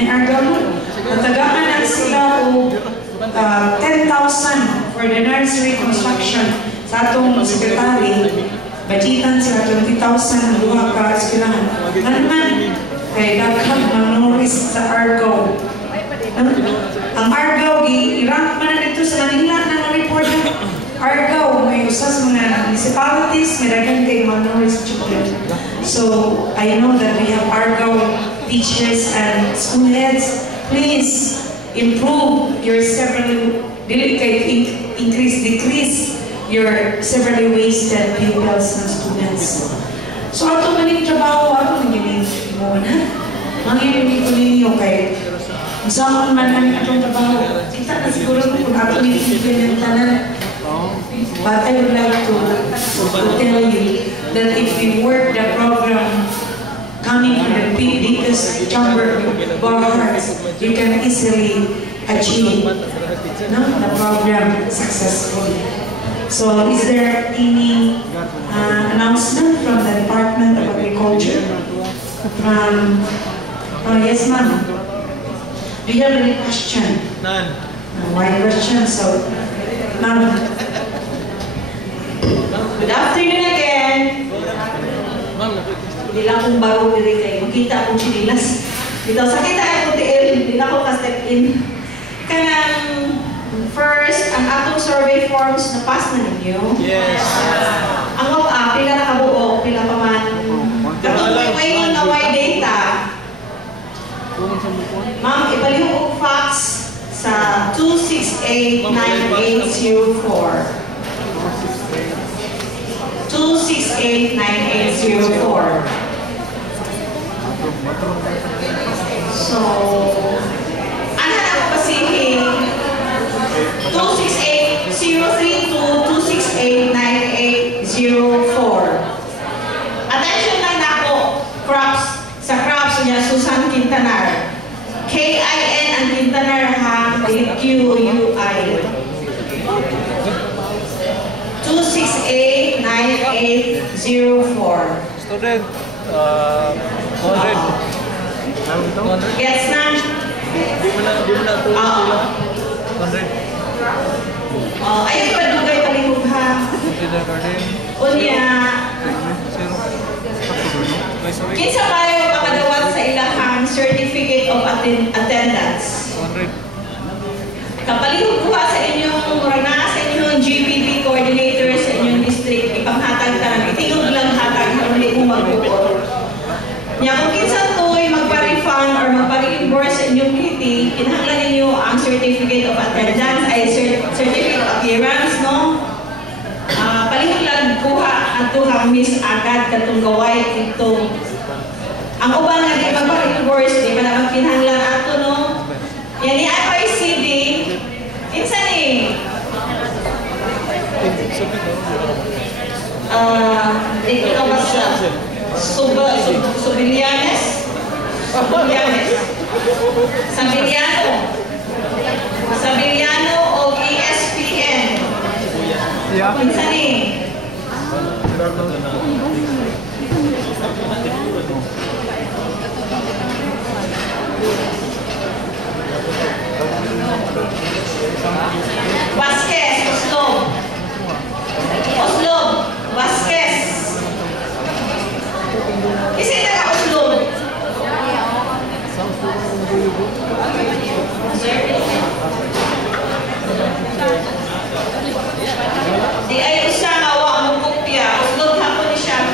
may argaw. Natagaan na sila o 10,000 for the nursery construction sa atong sekretary. Budgetan sila 20,000 ang duha ka eskwelahan. Naman, kay daghang manoris sa argaw. Ang argaw, i-rank man na dito sa Manila ng report ng argaw. May usas mga municipalities, may daghang kay manoris children. So, I know that we have argaw teachers and school heads. Please improve your several, decrease your severely wasted pupils and students. So, ato maning trabaho, ato maning mo na. Mangyayari ko ninyo kay saan man ang atong trabaho. Kita na siguro kung ato implementanan. But I would like to tell you that if we work the program coming from the deepest chamber of our hearts, you can easily achieve the program successfully. So, is there any announcement from the Department of Agriculture? Yes, ma'am. Do you have any question? None. Why question? So, ma'am. Good afternoon again. Hindi lang akong bago diri kayo. Makita akong sinilas. Dito, sakita akong tiil. Hindi na ako ka-step in. Kanang first, ang atong survey forms na pass na ninyo. Yes. Ang pila na kabuo, pila pa man. Katong may naway data. Ma'am, ibalik ko fax sa 2689804. 2689804. So, ano na ako basihin? 26803 to 2689804. Attention lang na ako, crops, sa crops niya, Susan Quintanar. K-I-N ang Quintanar ha, Q-U-I. 2689804. Student, 100. Gets na? Di mo na ito. 100. Ayun pa dugay palihog ha. Kindergarten. Unya. Zero. Kinsa kayo makadawat sa ilahang Certificate of Attendance? 100. Kapalihog kuha sa inyong murana, sa inyong GPP coordinator sa inyong district, ipanghatag tanan. Itingog lang hatag na ulit kung mag-uot. Nya kung kinsa to'y magpa-refund or magpa-reimburse sa inyong kitty, kinahanglan ninyo ang Certificate of Attendance ay Certificate of Appearance, no? Palihog lang kuha at tuhang miss agad katong gaway ito. Ang uban nga di magpa-reimburse, di ba naman kinahanglan ato, no? Yan ni FICD, insan eh. Dito ka ba sa Subilianes? Sabiliano o ESPN? Insan eh. Vasquez, Oslob, Vasquez. Kasi taga Oslob. Di ay usa nga wa mo kopya. Oslob hapon ni siya.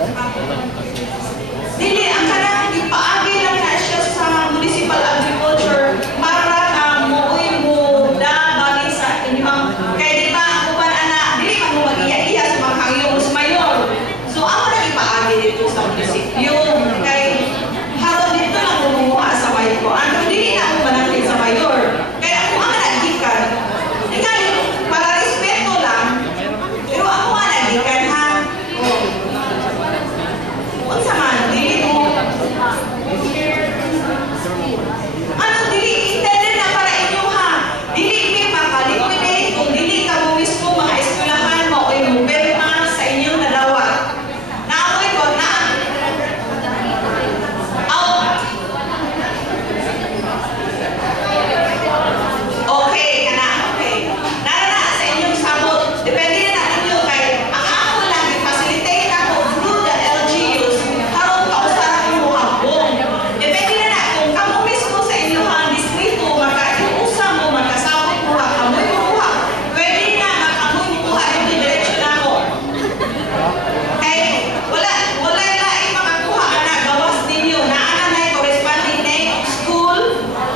Dili, ang kanang ipaagi lang na siya sa municipal agriculture para na muuwi mo bali sa inyong kaya di ba ako ba na dili man mo mag-iya-iya sa mga hangyo sa mayor. So ako na ipaagi dito sa munisipyo kay haron dito lang kumuha sa mayor ko. Ang dili na ako manangkin sa mayor. Kaya ako ang nagikan. Ikaw, para respeto lang, pero ako ang nagikan ha. Unsa man, dili mo. Ano dili intended na para inyo ha? Dili may makaliquidate kung dili ka mo mismo mga eskwelahan mo o yung perma sa inyong nadawat. Naamoy ko na out. Okay, kana, okay. Narana sa inyong sabot. Depende na ninyo kay ang ako lang i-facilitate ako through the LGUs. Karon kausaran mo habong. Depende na kung kamo mismo sa inyong distrito makakiusa mo, makasabot mo, kamoy mo kuha. Pwede na makamoy mo kuha yung diretso na ako. Kay wala laing makakuha na gawas ninyo na na corresponding name of school,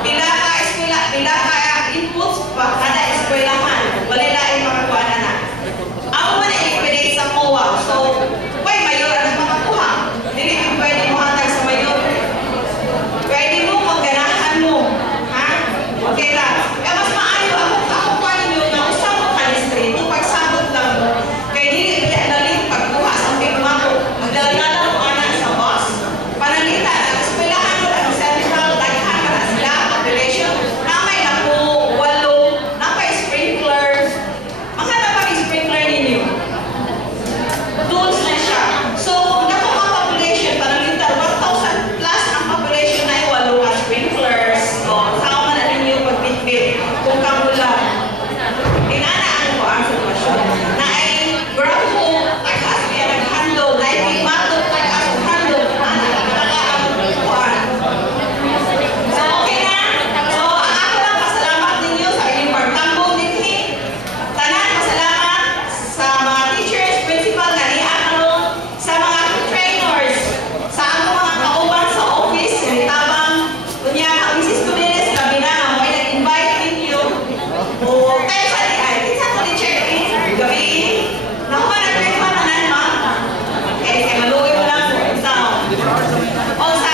pila ka eskwela, pila ka inputs pa kada eskwelahan. Wala laing makakuha na. Ako man i-create sa MOA. So, why mayor ang makakuha? Dili kung pwede mo hatag sa mayor. Pwede mo kung ganahan mo. Ha? Okay lang. Kaya mas maayo ako pa ninyo na usap mo ka distrito. Pagsabot lang mo. Kaya dili daling pagkuha sa firma ko. Magdala mo anak sa boss. Panalita, ang eskwelahan mo ang central, daghan para sila, population. Namay na po, walo, napay sprinklers. Mga napay sprinkler ninyo. Tools na siya. So, kung naku ang population, panalita, 1,000 plus ang population na walo ka sprinklers. O, saan man na ninyo pagbitbit kung kamula. Inana ang ko ang sitwasyon. Na ay grab home, tagas niya nag-handle, na ay pimato, tagas ang handle, ang kuhaan. So, okay na? So, ang ako lang pasalamat ninyo sa inyong pagtambong dinhi. Tanan, pasalamat sa mga teachers, principal, na niakalo, sa mga trainers, sa ako mga kauban sa office, tabang, kunya, ang Mrs. Tuneles, gabi na, mo ay nag-invite ninyo. O, kayo sa di ay, kinsa ko ni-check-in, gabi, nakuha na train man, tanan, ma'am. Okay, kaya maluwi mo lang po, sound. O, sa